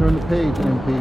turn the page, MP.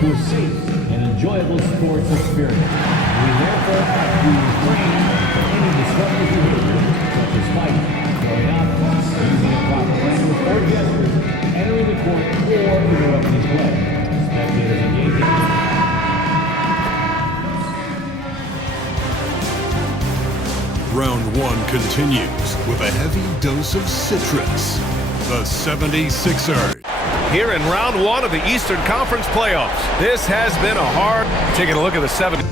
To a safe and enjoyable sports experience. We therefore ask you to refrain from any disruptive behavior, such as fighting, throwing objects, using improper language or gestures, entering the court, or interrupting play. Spectators engaging. Round 1 continues with a heavy dose of citrus. The 76ers. Here in round 1 of the Eastern Conference playoffs. This has been a hard... Taking a look at the 76ers.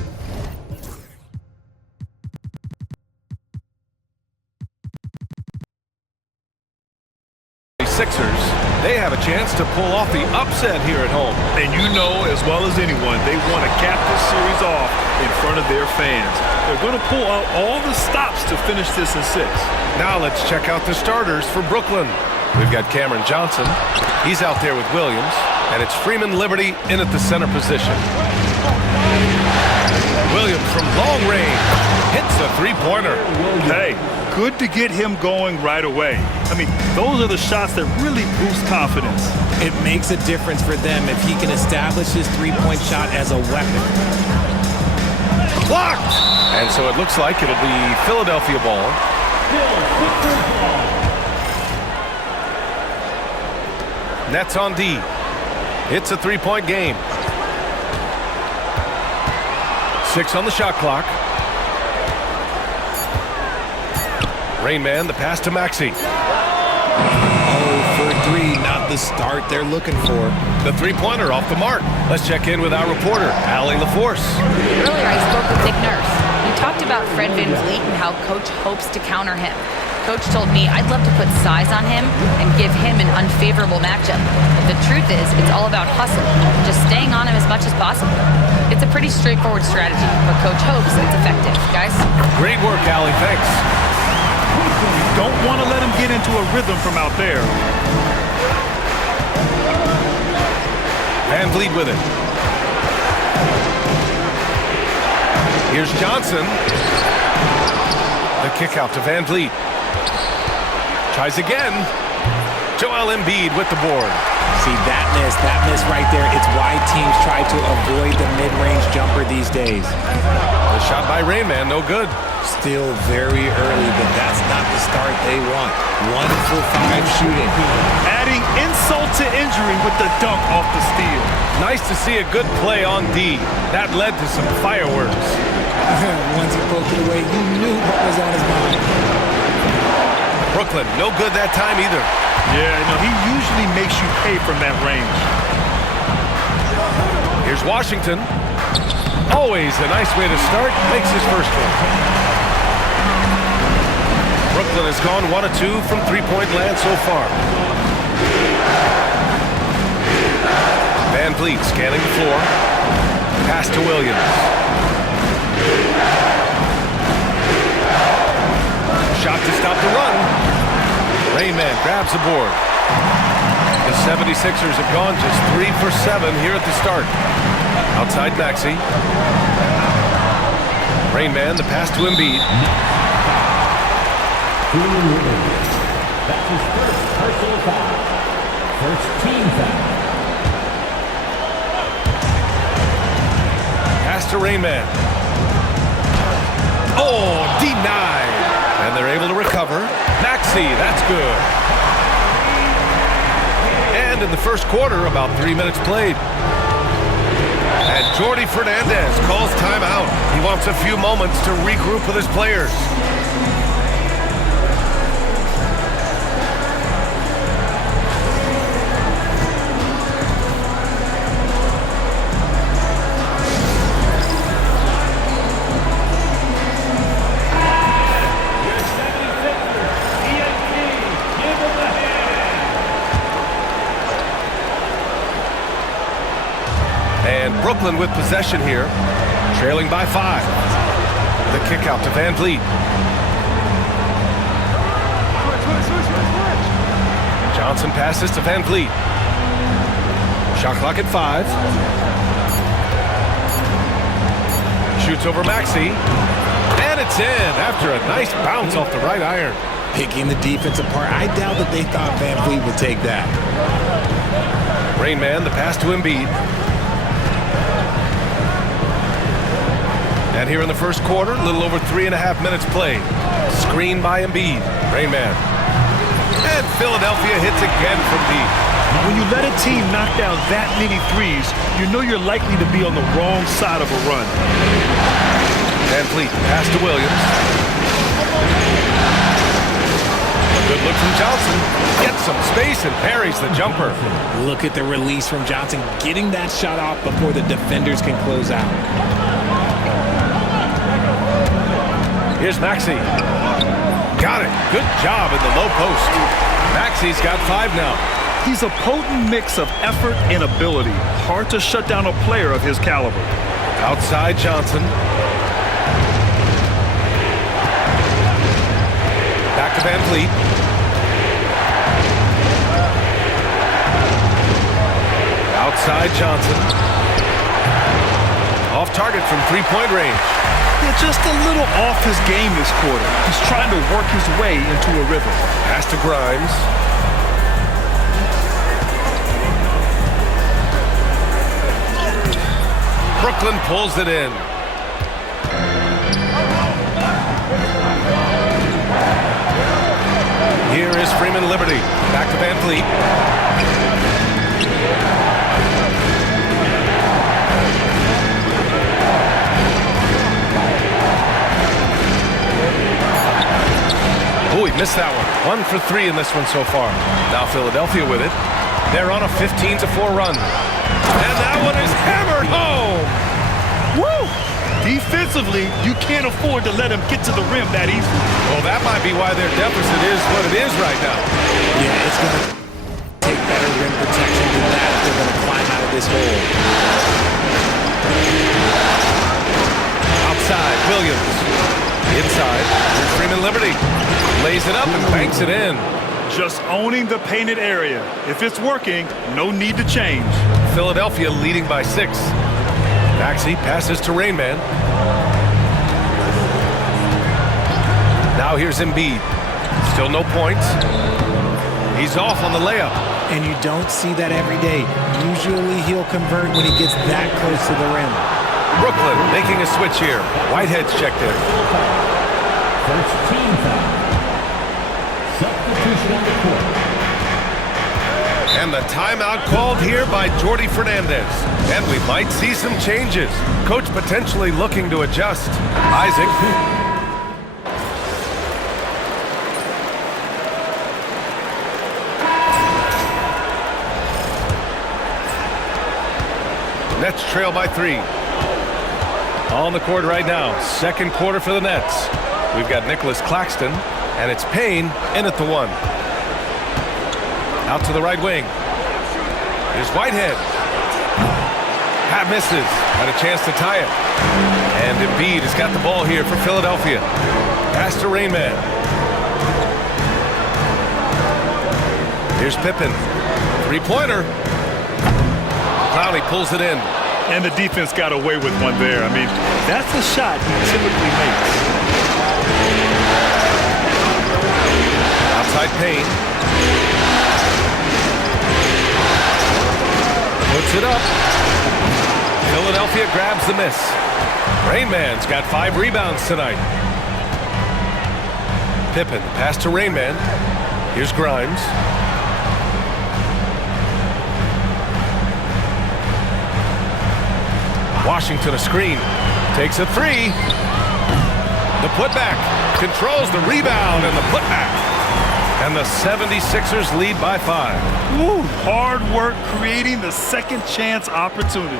They have a chance to pull off the upset here at home. And you know as well as anyone, they want to cap this series off in front of their fans. They're going to pull out all the stops to finish this in 6. Now let's check out the starters for Brooklyn. We've got Cameron Johnson. He's out there with Williams. And it's Freeman Liberty in at the center position. Williams from long range hits a three-pointer. Hey, good to get him going right away. I mean, those are the shots that really boost confidence. It makes a difference for them if he can establish his three-point shot as a weapon. Blocked! And so it looks like it'll be Philadelphia ball. Nets on D. It's a three-point game. 6 on the shot clock. Rain Man, the pass to Maxey. 0 for 3, not the start they're looking for. The three-pointer off the mark. Let's check in with our reporter, Allie LaForce. Earlier I spoke with Dick Nurse. He talked about Fred VanVleet and how Coach hopes to counter him. Coach told me I'd love to put size on him and give him an unfavorable matchup. But the truth is, it's all about hustle, just staying on him as much as possible. It's a pretty straightforward strategy, but Coach hopes it's effective. Guys? Great work, Allie. Thanks. Don't want to let him get into a rhythm from out there. VanVleet with it. Here's Johnson. The kick out to VanVleet. Tries again. Joel Embiid with the board. See, that miss right there, it's why teams try to avoid the mid-range jumper these days. The shot by Rain Man, no good. Still very early, but that's not the start they want. 1 for 5 shooting. Adding insult to injury with the dunk off the steal. Nice to see a good play on D. That led to some fireworks. Once he poked it away, you knew what was on his mind. Brooklyn, no good that time either. Yeah, no, he usually makes you pay from that range. Here's Washington. Always a nice way to start. Makes his first one. Brooklyn has gone 1 of 2 from three-point land so far. VanVleet scanning the floor. Pass to Williams. Shot to stop the run. Rain Man grabs the board. The 76ers have gone just 3 for 7 here at the start. Outside Maxey. Rain Man, the pass to Embiid. That's his first personal foul. First team foul. Pass to Rain Man. Oh, denied. And they're able to recover. Maxey, that's good. And in the first quarter, about 3 minutes played. And Jordi Fernandez calls timeout. He wants a few moments to regroup with his players. And Brooklyn with possession here, trailing by 5. The kick out to VanVleet. Johnson passes to Van Vliet. Shot clock at 5. Shoots over Maxey. And it's in after a nice bounce off the right iron. Picking the defense apart. I doubt that they thought Van Vliet would take that. Rain Man, the pass to Embiid. And here in the first quarter, a little over 3.5 minutes played. Screen by Embiid. Rain Man. And Philadelphia hits again from deep. When you let a team knock down that many threes, you know you're likely to be on the wrong side of a run. Van Vliet, pass to Williams. A good look from Johnson. Gets some space and parries the jumper. Look at the release from Johnson, getting that shot off before the defenders can close out. Here's Maxey. Got it. Good job in the low post. Maxey's got 5 now. He's a potent mix of effort and ability. Hard to shut down a player of his caliber. Outside Johnson. Back to Van Vliet. Outside Johnson. Off target from three-point range. Yeah, just a little off his game this quarter. He's trying to work his way into a rhythm. Pass to Grimes. Brooklyn pulls it in. Here is Freeman Liberty. Back to Van Vliet. Oh, he missed that one. 1 for 3 in this one so far. Now Philadelphia with it. They're on a 15-4 run. And that one is hammered home. Woo! Defensively, you can't afford to let him get to the rim that easily. Well, that might be why their deficit is what it is right now. Yeah, it's going to take better rim protection than that if they're going to climb out of this hole. Outside, Williams. Inside, here's Freeman Liberty. Lays it up and banks it in. Just owning the painted area. If it's working, no need to change. Philadelphia leading by 6. Maxey passes to Rain Man. Now here's Embiid. Still no points. He's off on the layup. And you don't see that every day. Usually he'll convert when he gets that close to the rim. Brooklyn making a switch here. Whitehead's checked in. First team foul. Substitution on the court. And the timeout called here by Jordi Fernandez. And we might see some changes. Coach potentially looking to adjust. Isaac. Nets trail by 3. On the court right now. Second quarter for the Nets. We've got Nicholas Claxton, and it's Payne in at the 1. Out to the right wing. Here's Whitehead. Pat misses. Had a chance to tie it. And Embiid has got the ball here for Philadelphia. Pass to Rain Man. Here's Pippen. Three-pointer. Clowney pulls it in. And the defense got away with one there. I mean, that's the shot he typically makes. Outside Payne. Puts it up. Philadelphia grabs the miss. Rain Man's got 5 rebounds tonight. Pippen, pass to Rain Man. Here's Grimes. Washington a screen. Takes a 3. The putback. Controls the rebound and the putback. And the 76ers lead by 5. Woo, hard work creating the second chance opportunity.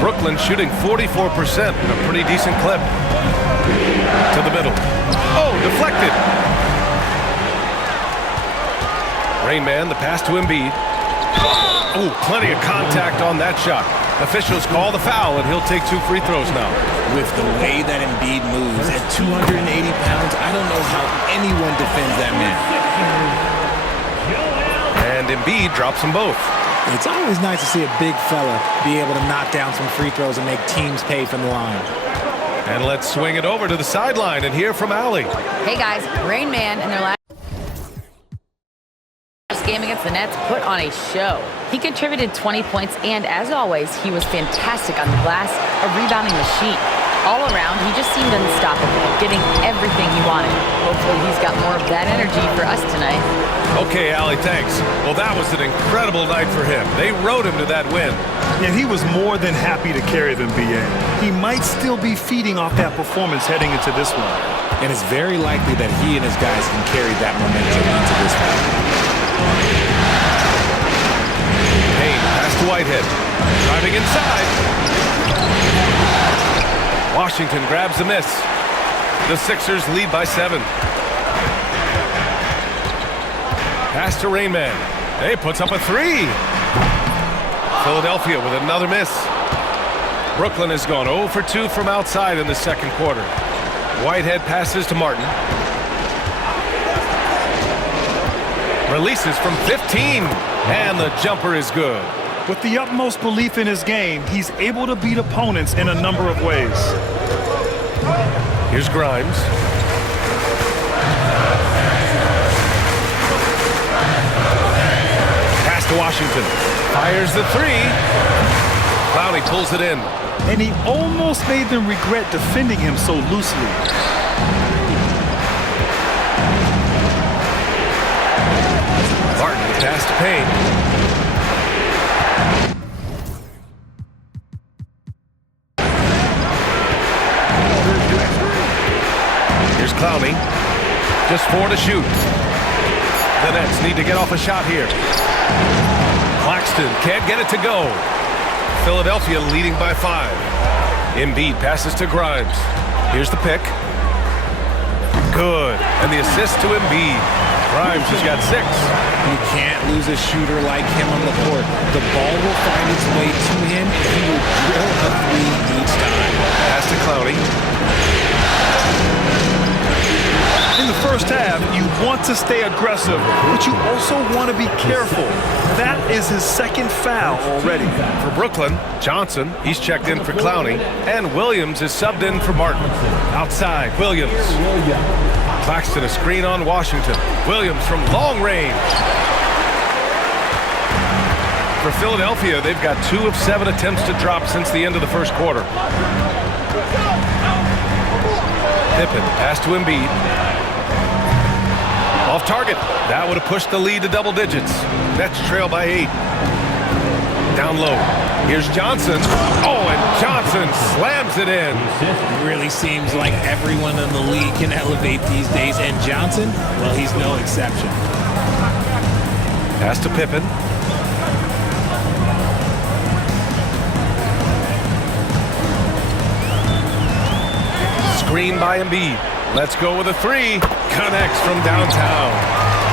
Brooklyn shooting 44%, a pretty decent clip. To the middle. Oh, deflected. Rain Man, the pass to Embiid. Oh, plenty of contact on that shot. Officials call the foul, and he'll take 2 free throws now. With the way that Embiid moves at 280 pounds, I don't know how anyone defends that man. And Embiid drops them both. It's always nice to see a big fella be able to knock down some free throws and make teams pay from the line. And let's swing it over to the sideline and hear from Allie. Hey guys, Rain Man in their last game against the Nets put on a show. He contributed 20 points, and as always, he was fantastic on the glass, a rebounding machine. All around, he just seemed unstoppable, getting everything he wanted. Hopefully he's got more of that energy for us tonight. Okay, Allie, thanks. Well, that was an incredible night for him. They rode him to that win. And he was more than happy to carry them, B.A. He might still be feeding off that performance heading into this one. And it's very likely that he and his guys can carry that momentum into this one. Payne, pass to Whitehead. Driving inside. Washington grabs the miss. The Sixers lead by 7. Pass to Rain Man. He puts up a 3. Philadelphia with another miss. Brooklyn has gone 0 for 2 from outside in the second quarter. Whitehead passes to Martin. Releases from 15. And the jumper is good. With the utmost belief in his game, he's able to beat opponents in a number of ways. Here's Grimes. Pass to Washington. Fires the 3. Clowney pulls it in. And he almost made them regret defending him so loosely. Martin pass to Payne. Here's Clowney. Just 4 to shoot. The Nets need to get off a shot here. Claxton can't get it to go. Philadelphia leading by 5. Embiid passes to Grimes. Here's the pick. Good. And the assist to Embiid. Grimes has got 6. You can't lose a shooter like him on the court. The ball will find its way to him, and he will drill a 3 each time. Pass to Clowney. In the first half, you want to stay aggressive, but you also want to be careful. That is his second foul already. For Brooklyn, Johnson, he's checked in for Clowney, and Williams is subbed in for Martin. Outside, Williams. Claxton a screen on Washington. Williams from long range. For Philadelphia, they've got 2 of 7 attempts to drop since the end of the first quarter. Pippen, pass to Embiid. Off target. That would have pushed the lead to double digits. Nets trail by 8. Down low. Here's Johnson. Oh, and Johnson slams it in. It really seems like everyone in the league can elevate these days, and Johnson, well, he's no exception. Pass to Pippen. Screen by Embiid. Let's go with a 3. Connects from downtown.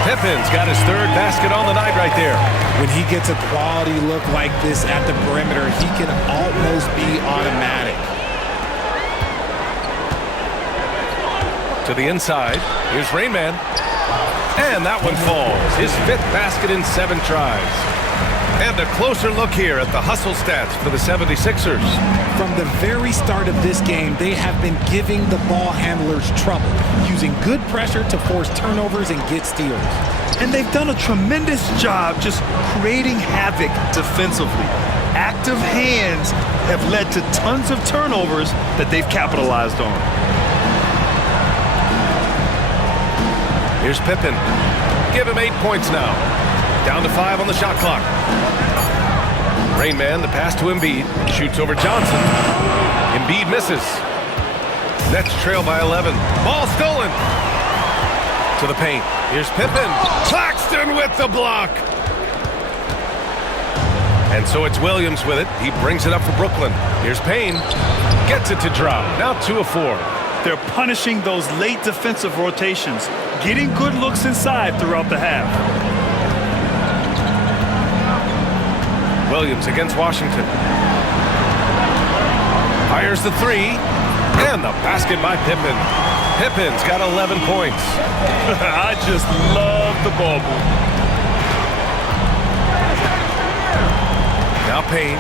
Pippen's got his 3rd basket on the night right there. When he gets a quality look like this at the perimeter, he can almost be automatic. To the inside. Here's Rain Man. And that one falls. His 5th basket in 7 tries. And a closer look here at the hustle stats for the 76ers. From the very start of this game, they have been giving the ball handlers trouble, using good pressure to force turnovers and get steals. And they've done a tremendous job just creating havoc defensively. Active hands have led to tons of turnovers that they've capitalized on. Here's Pippen. Give him 8 points now. Down to 5 on the shot clock. Rain Man, the pass to Embiid. Shoots over Johnson. Embiid misses. Nets trail by 11. Ball stolen. To the paint. Here's Pippen. Claxton with the block. And so it's Williams with it. He brings it up for Brooklyn. Here's Payne. Gets it to drop. Now 2 of 4. They're punishing those late defensive rotations, getting good looks inside throughout the half. Williams against Washington. Fires the three. And the basket by Pippen. Pippen's got 11 points. I just love the ball move. Now Payne.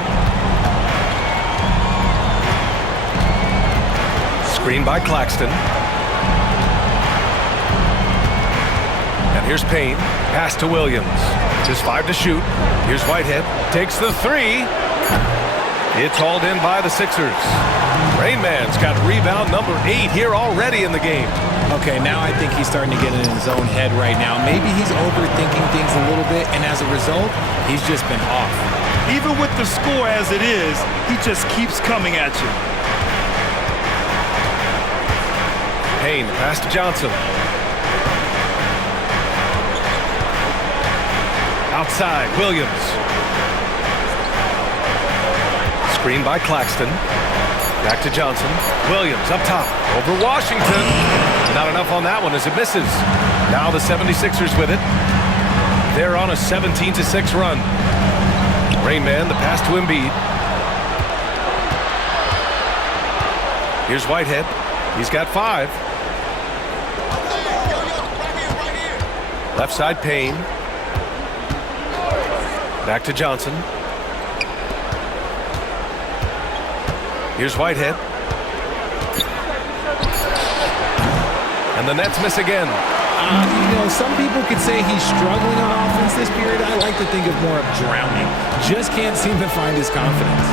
Screen by Claxton. And here's Payne. Pass to Williams. Just 5 to shoot. Here's Whitehead. Takes the three. It's hauled in by the Sixers. Rain Man's got rebound number 8 here already in the game. Okay, now I think he's starting to get in his own head right now. Maybe he's overthinking things a little bit, and as a result, he's just been off. Even with the score as it is, he just keeps coming at you. Payne, pass to Johnson. Outside, Williams. Screen by Claxton. Back to Johnson. Williams up top. Over Washington. Not enough on that one as it misses. Now the 76ers with it. They're on a 17-6 run. Rain Man, the pass to Embiid. Here's Whitehead. He's got 5. Left side, Payne. Back to Johnson. Here's Whitehead. And the Nets miss again. Some people could say he's struggling on offense this period. I like to think of more of drowning. Just can't seem to find his confidence.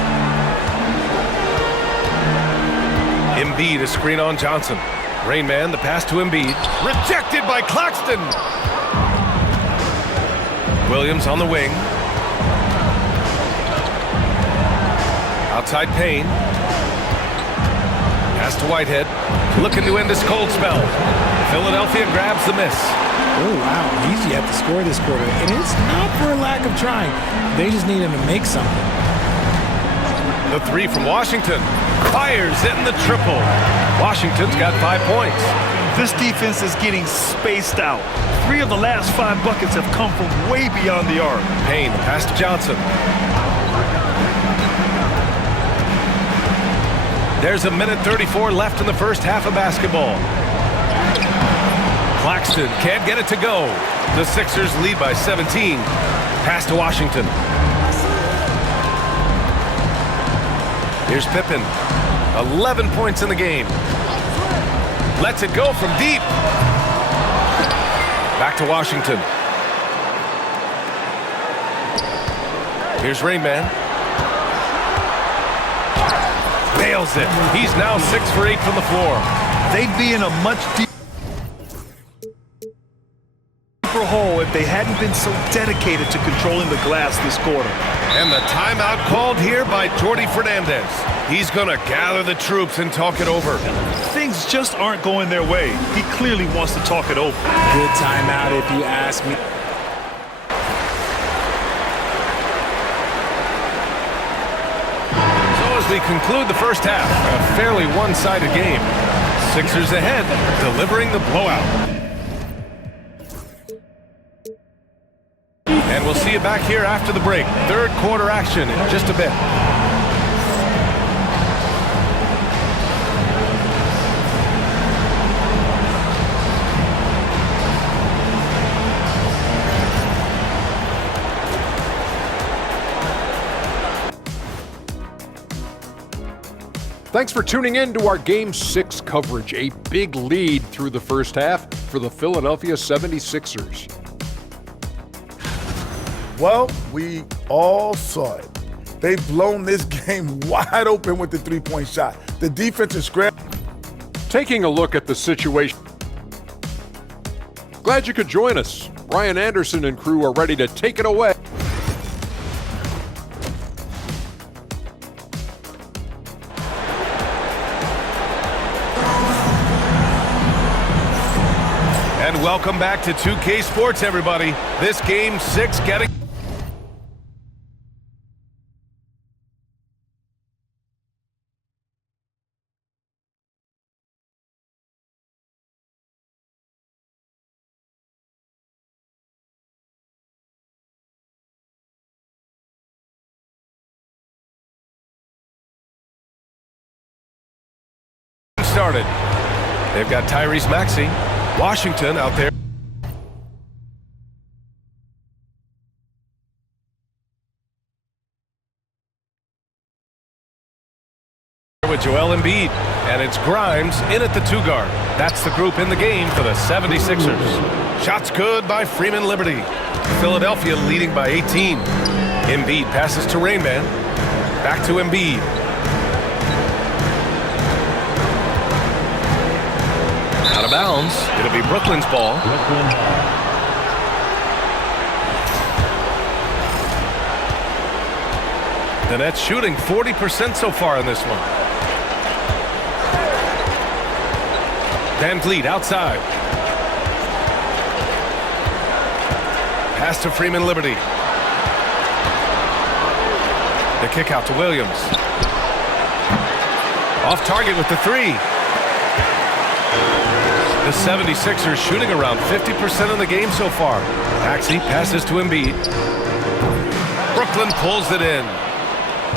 Embiid, a screen on Johnson. Rain Man, the pass to Embiid. Rejected by Claxton. Williams on the wing. Outside Payne. Pass to Whitehead. Looking to end this cold spell. Philadelphia grabs the miss. Oh, wow. He's yet to score this quarter. And it's not for a lack of trying. They just need him to make something. The three from Washington. Fires in the triple. Washington's got 5 points. This defense is getting spaced out. 3 of the last 5 buckets have come from way beyond the arc. Payne, pass to Johnson. There's a minute 34 left in the first half of basketball. Claxton can't get it to go. The Sixers lead by 17. Pass to Washington. Here's Pippen. 11 points in the game. Lets it go from deep. Back to Washington. Here's Rain Man. Nails it. He's now 6 for 8 from the floor. They'd be in a much deeper hole if they hadn't been so dedicated to controlling the glass this quarter. And the timeout called here by Jordi Fernandez. He's going to gather the troops and talk it over. Things just aren't going their way. He clearly wants to talk it over. Good timeout if you ask me. As we conclude the first half, a fairly one-sided game. Sixers ahead, delivering the blowout. And we'll see you back here after the break. Third quarter action in just a bit. Thanks for tuning in to our Game 6 coverage. A big lead through the first half for the Philadelphia 76ers. Well, we all saw it. They've blown this game wide open with the three-point shot. The defense is scrambling. Taking a look at the situation. Glad you could join us. Ryan Anderson and crew are ready to take it away. And welcome back to 2K Sports, everybody. This Game 6 getting... started. They've got Tyrese Maxey. Washington out there with Joel Embiid, and it's Grimes in at the 2 guard. That's the group in the game for the 76ers. Shots good by Freeman Liberty. Philadelphia leading by 18. Embiid passes to Rain Man. Back to Embiid. Out of bounds. It'll be Brooklyn's ball. The Nets shooting 40% so far in this one. Van Vliet outside. Pass to Freeman Liberty. The kick out to Williams. Off target with the 3. The 76ers shooting around 50% in the game so far. Maxey passes to Embiid. Brooklyn pulls it in.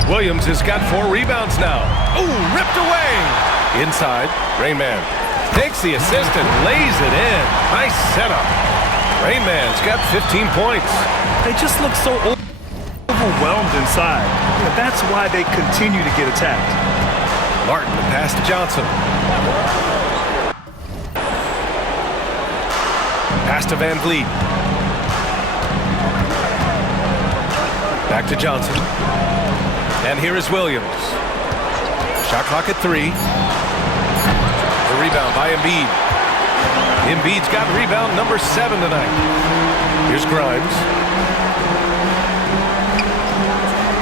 Williams has got 4 rebounds now. Ooh, ripped away. Inside, Rain Man takes the assist and lays it in. Nice setup. Rain Man's got 15 points. They just look so overwhelmed inside. That's why they continue to get attacked. Martin, the pass to Johnson. Pass to Van Vliet. Back to Johnson. And here is Williams. Shot clock at 3. The rebound by Embiid. Embiid's got rebound number 7 tonight. Here's Grimes.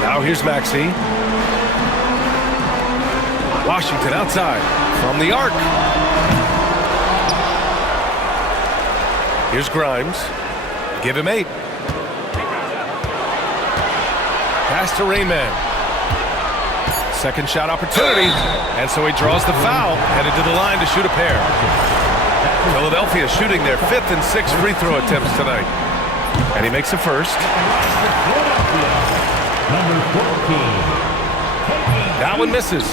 Now here's Maxey. Washington outside from the arc. Here's Grimes. Give him 8. Pass to Rain Man. Second shot opportunity. And so he draws the foul. Headed to the line to shoot a pair. Philadelphia shooting their 5th and 6th free throw attempts tonight. And he makes the first. Number 14. That one misses.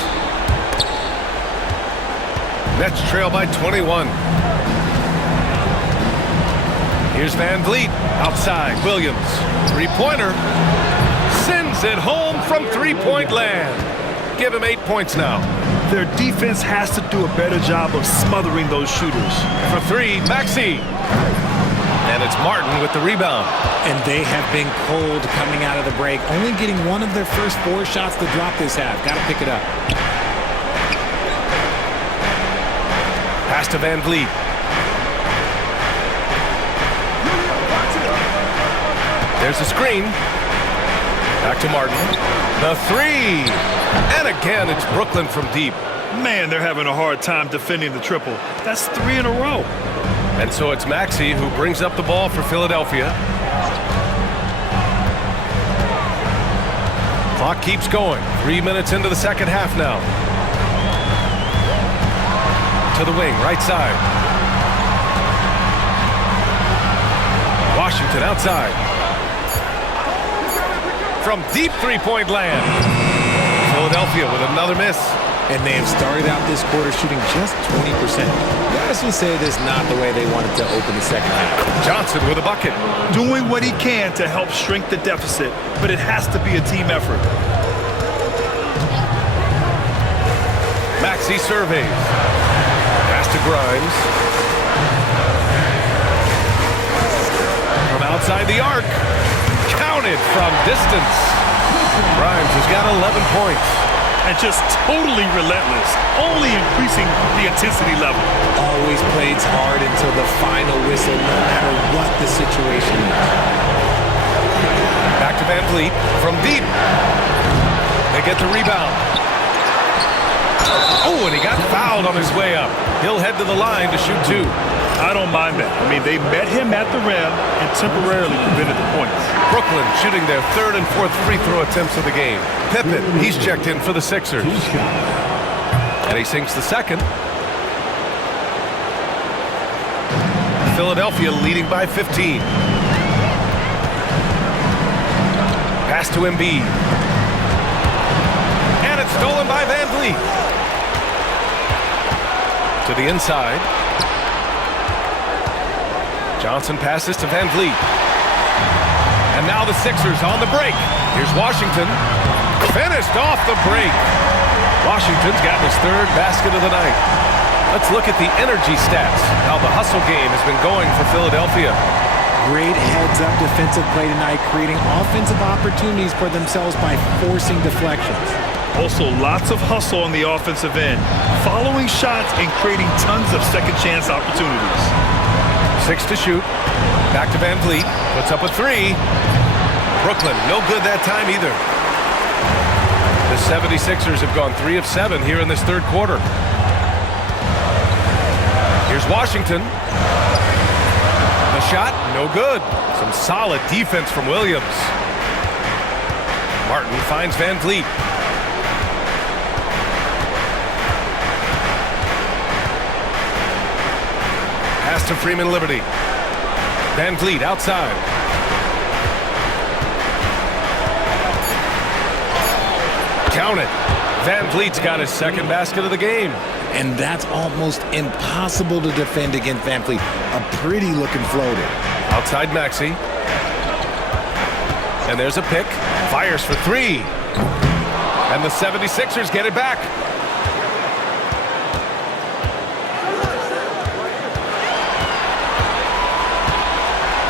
Nets trail by 21. Here's Van Vliet. Outside, Williams. 3-pointer. Sends it home from 3-point land. Give him 8 points now. Their defense has to do a better job of smothering those shooters. For 3, Maxey. And it's Martin with the rebound. And they have been cold coming out of the break. Only getting one of their first 4 shots to drop this half. Got to pick it up. Pass to Van Vliet. There's a screen. Back to Martin. The 3. And again, it's Brooklyn from deep. Man, they're having a hard time defending the triple. That's 3 in a row. And so it's Maxey who brings up the ball for Philadelphia. Clock keeps going. 3 minutes into the second half now. To the wing, right side. Washington outside. From deep 3-point land. Philadelphia with another miss. And they have started out this quarter shooting just 20%. Guys would say this is not the way they wanted to open the second half. Johnson with a bucket. Doing what he can to help shrink the deficit, but it has to be a team effort. Maxey surveys. Pass to Grimes. From outside the arc. Counted from distance. Grimes has got 11 points. And just totally relentless, only increasing the intensity level. Always plays hard until the final whistle, no matter what the situation is. Back to Van Vliet from deep. They get the rebound. Oh, and he got fouled on his way up. He'll head to the line to shoot 2. I don't mind that. I mean, they met him at the rim and temporarily prevented the points. Brooklyn shooting their 3rd and 4th free throw attempts of the game. Pippen, he's checked in for the Sixers. And he sinks the second. Philadelphia leading by 15. Pass to Embiid. And it's stolen by Van Vliet. to the inside. Johnson passes to Van Vliet. And now the Sixers on the break. Here's Washington. Finished off the break. Washington's gotten his third basket of the night. Let's look at the energy stats, how the hustle game has been going for Philadelphia. Great heads-up defensive play tonight, creating offensive opportunities for themselves by forcing deflections. Also, lots of hustle on the offensive end, following shots and creating tons of second-chance opportunities. 6 to shoot. Back to Van Vliet. Puts up a 3. Brooklyn, no good that time either. The 76ers have gone 3 of 7 here in this third quarter. Here's Washington. The shot, no good. Some solid defense from Williams. Martin finds Van Vliet. Pass to Freeman Liberty. Van Vliet outside. Count it. Van Vliet's got his second basket of the game. And that's almost impossible to defend against Van Vliet. A pretty looking floater. Outside Maxey. And there's a pick. Fires for 3. And the 76ers get it back.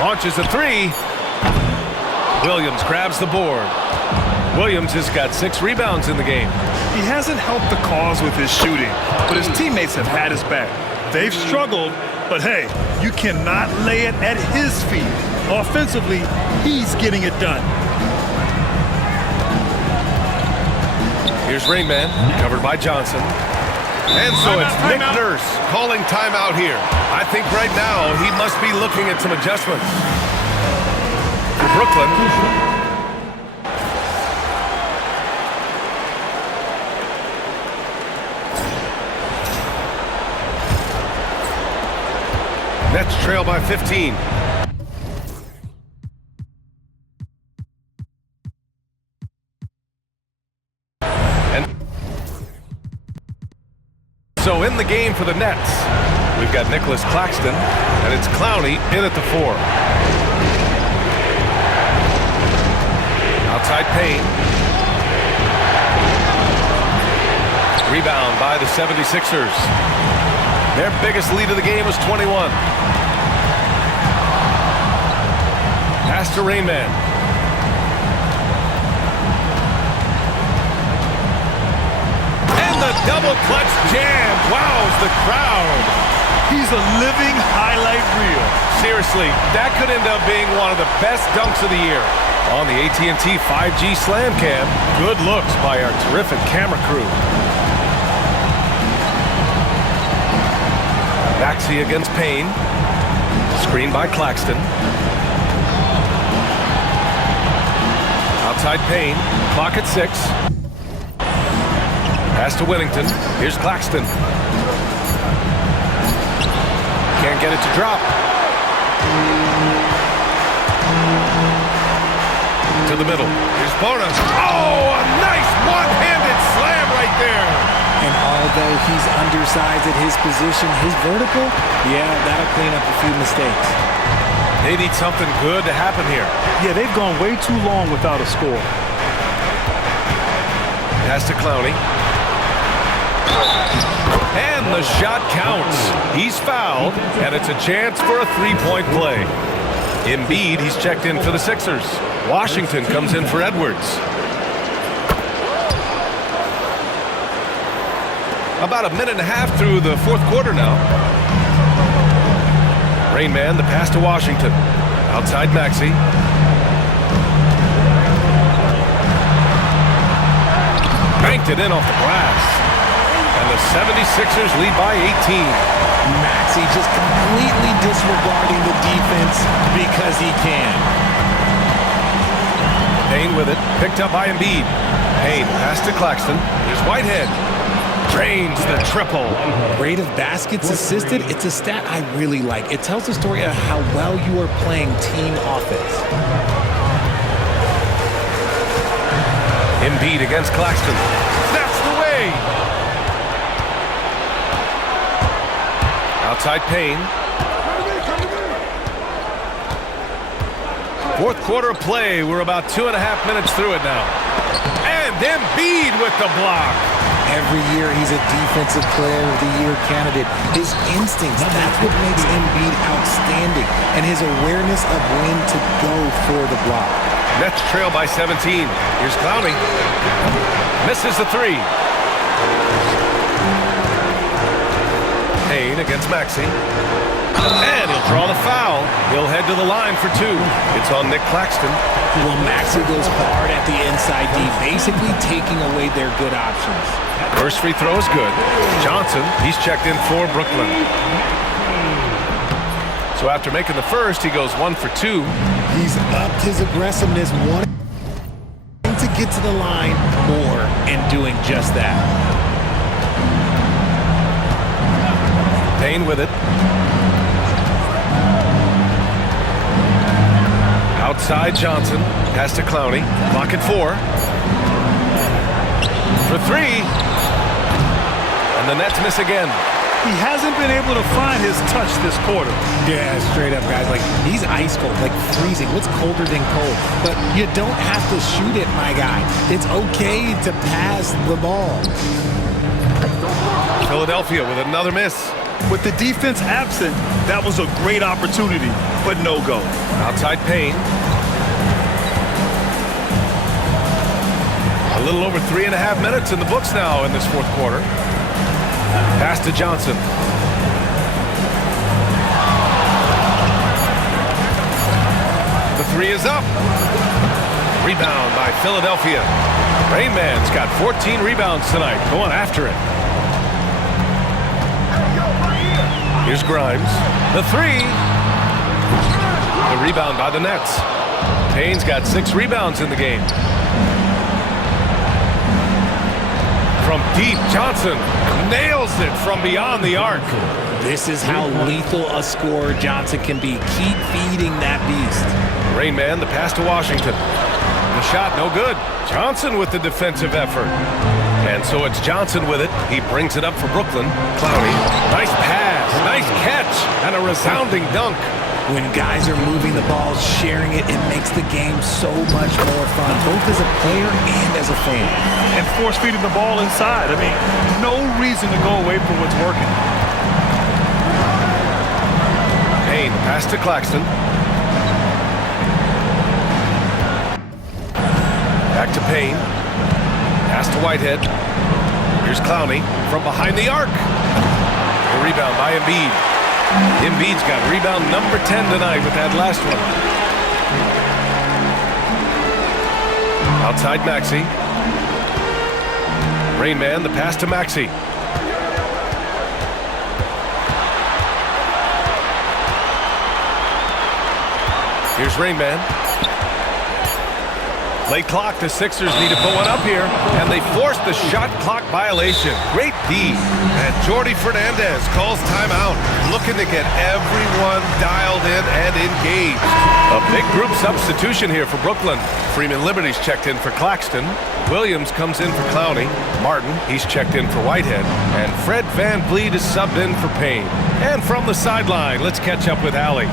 Launches a 3. Williams grabs the board. Williams has got 6 rebounds in the game. He hasn't helped the cause with his shooting, but his teammates have had his back. They've struggled, but hey, you cannot lay it at his feet. Offensively, he's getting it done. Here's Rain Man, covered by Johnson. And so it's Nick Nurse calling timeout here. I think right now he must be looking at some adjustments. For Brooklyn. Nets trail by 15. And so in the game for the Nets, we've got Nicholas Claxton, and it's Clowney in at the 4. Outside Payne. Rebound by the 76ers. Their biggest lead of the game was 21. Pass to Rain Man. And the double clutch jam. Wows the crowd. He's a living highlight reel. Seriously, that could end up being one of the best dunks of the year. On the AT&T 5G Slam Cam, good looks by our terrific camera crew. Maxey against Payne. Screen by Claxton. Outside Payne. Clock at 6. Pass to Whittington. Here's Claxton. Can't get it to drop. To the middle. Here's Bona. Oh, a nice one-handed slam right there. And although he's undersized at his position, his vertical, yeah, that'll clean up a few mistakes. They need something good to happen here. Yeah, they've gone way too long without a score. Pass to Clowney. And the shot counts. He's fouled, and it's a chance for a three-point play. Embiid, he's checked in for the Sixers. Washington comes in for Edwards. About a minute and a half through the fourth quarter now. Rain Man, the pass to Washington. Outside Maxey. Banked it in off the glass. And the 76ers lead by 18. Maxey just completely disregarding the defense because he can. Payne with it. Picked up by Embiid. Payne, pass to Claxton. Here's Whitehead. Drains the triple. Rate of baskets assisted, it's a stat I really like. It tells the story of how well you are playing team offense. Embiid against Claxton. That's the way. Outside Payne. Fourth quarter of play. We're about 2.5 minutes through it now. And Embiid with the block. Every year he's a defensive player of the year candidate. His instincts, that's what makes Embiid outstanding. And his awareness of when to go for the block. Nets trail by 17. Here's Clowney. Misses the three. Payne against Maxey. And he'll draw the foul. He'll head to the line for two. It's on Nick Claxton. Well, Maxey goes hard at the inside D, basically taking away their good options. First free throw is good. Johnson, he's checked in for Brooklyn. So after making the first, he goes 1 for 2. He's upped his aggressiveness, wanting to get to the line more and doing just that. Payne with it. Outside Johnson. Pass to Clowney. Clock at 4. For 3. And the Nets miss again. He hasn't been able to find his touch this quarter. Yeah, straight up, guys. Like, he's ice cold, like freezing. What's colder than cold? But you don't have to shoot it, my guy. It's okay to pass the ball. Philadelphia with another miss. With the defense absent, that was a great opportunity, but no go. Outside Payne. A little over 3.5 minutes in the books now in this fourth quarter. Pass to Johnson. The three is up. Rebound by Philadelphia. Rain Man's got 14 rebounds tonight, going after it. Here's Grimes. The three. The rebound by the Nets. Payne's got 6 rebounds in the game. From deep, Johnson nails it from beyond the arc. This is how lethal a scorer Johnson can be. Keep feeding that beast. Rain Man, the pass to Washington. The shot, no good. Johnson with the defensive effort. And so it's Johnson with it. He brings it up for Brooklyn. Clowney, nice pass, nice catch, and a resounding dunk. When guys are moving the ball, sharing it, it makes the game so much more fun, both as a player and as a fan. And force feeding the ball inside. I mean, no reason to go away from what's working. Payne, pass to Claxton. Back to Payne. Pass to Whitehead. Here's Clowney from behind the arc. The rebound by Embiid. Embiid's got rebound number 10 tonight with that last one. Outside Maxey. Rain Man, the pass to Maxey. Here's Rain Man. Late clock, the Sixers need to put one up here, and they force the shot clock violation. Great D. And Jordi Fernandez calls timeout, looking to get everyone dialed in and engaged. A big group substitution here for Brooklyn. Freeman Liberty's checked in for Claxton. Williams comes in for Clowney. Martin, he's checked in for Whitehead. And Fred VanVleet is subbed in for Payne. And from the sideline, let's catch up with Allie.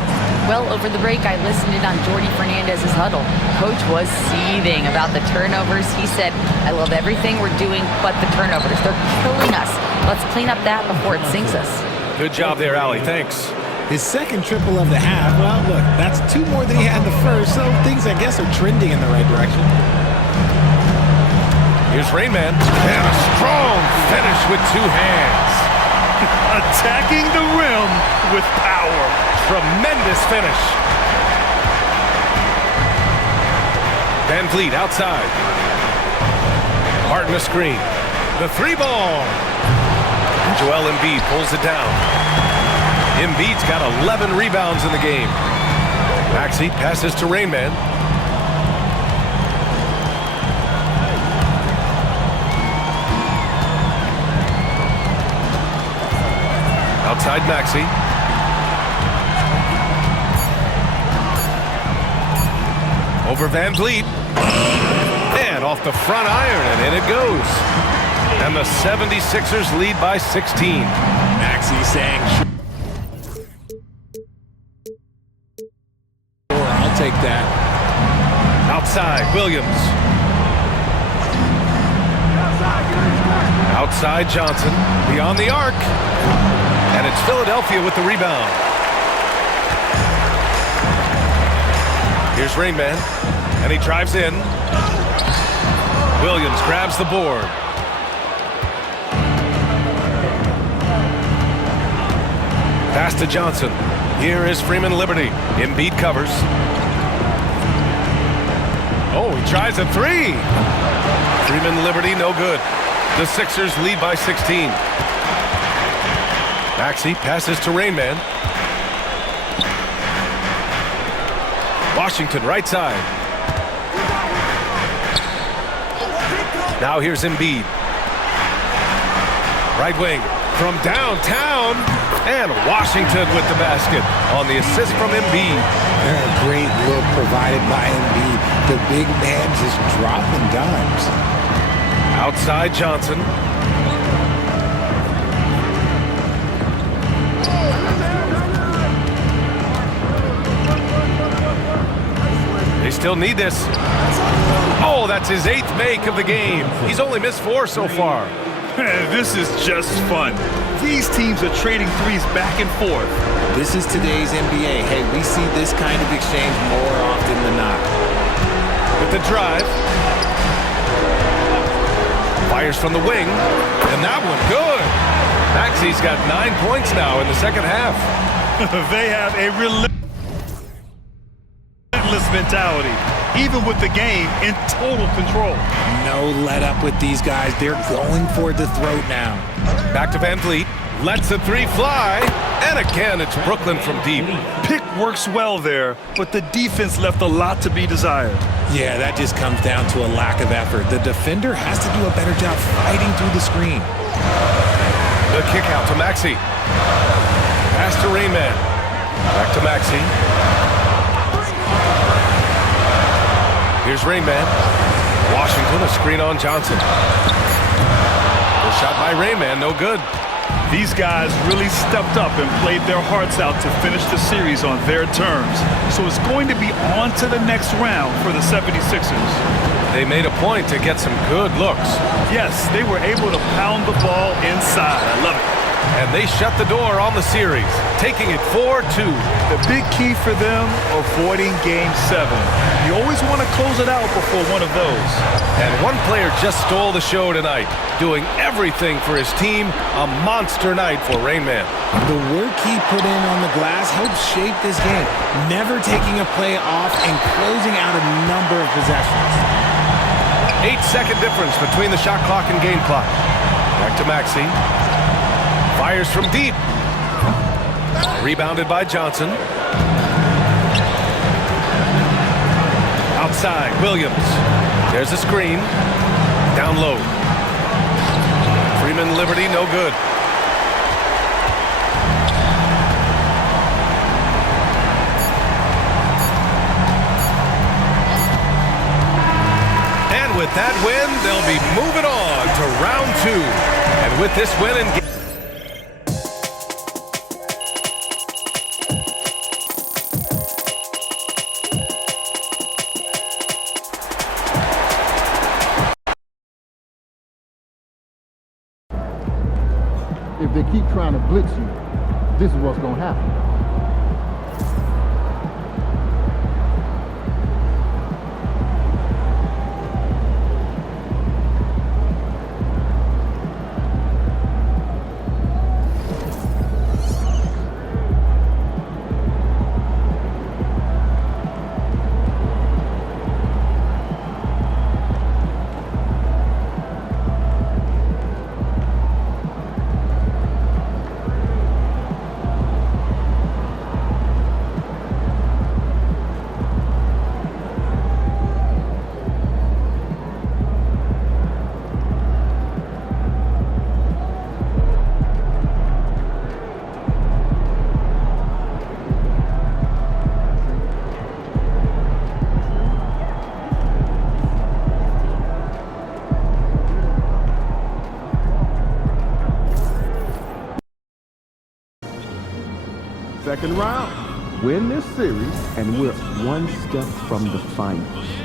Well, over the break, I listened in on Jordi Fernandez's huddle. Coach was seething about the turnovers. He said, I love everything we're doing but the turnovers. They're killing us. Let's clean up that before it sinks us. Good job there, Allie. Thanks. His second triple of the half, well, look, that's 2 more than he had in the first, so things, I guess, are trending in the right direction. Here's Rain Man, and a strong finish with 2 hands. Attacking the rim with power. Tremendous finish. VanVleet outside. Martin a screen. The 3 ball. Joel Embiid pulls it down. Embiid's got 11 rebounds in the game. Maxey passes to Rain Man. Outside Maxey. Over VanVleet. And off the front iron, and in it goes. And the 76ers lead by 16. Maxey saying, take that. Outside, Williams. Outside, Johnson. Beyond the arc. And it's Philadelphia with the rebound. Here's Rain Man. And he drives in. Williams grabs the board. Pass to Johnson. Here is Freeman Liberty. Embiid covers. Oh, he tries a three. Freeman Liberty, no good. The Sixers lead by 16. Maxey passes to Rain Man. Washington right side. Now here's Embiid. Right wing from downtown. And Washington with the basket on the assist from Embiid. A great look provided by Embiid. The big man just dropping dimes. Outside Johnson. They still need this. Oh, that's his 8th make of the game. He's only missed 4 so far. This is just fun. These teams are trading threes back and forth. This is today's NBA. Hey, we see this kind of exchange more often than not. With the drive. Fires from the wing. And that one good. Maxey's got 9 points now in the second half. They have a relentless mentality, even with the game in total control. No let up with these guys. They're going for the throat now. Back to Van Vliet. Lets the three fly. And again, it's Brooklyn from deep. Pick works well there, but the defense left a lot to be desired. Yeah, that just comes down to a lack of effort. The defender has to do a better job fighting through the screen. The kick out to Maxey. Pass to Rain Man. Back to Maxey. Here's Rain Man. Washington, a screen on Johnson. The shot by Rain Man, no good. These guys really stepped up and played their hearts out to finish the series on their terms. So it's going to be on to the next round for the 76ers. They made a point to get some good looks. Yes, they were able to pound the ball inside. I love it. And they shut the door on the series, taking it 4-2. The big key for them, avoiding Game 7. You always want to close it out before one of those. And one player just stole the show tonight, doing everything for his team. A monster night for Rain Man. The work he put in on the glass helped shape this game, never taking a play off and closing out a number of possessions. 8-second difference between the shot clock and game clock. Back to Maxey. Fires from deep. Rebounded by Johnson. Outside, Williams. There's a screen. Down low. Freeman Liberty, no good. And with that win, they'll be moving on to round 2. And with this win and if they keep trying to blitz you, this is what's going to happen. Second round. win this series, and we're one step from the finals.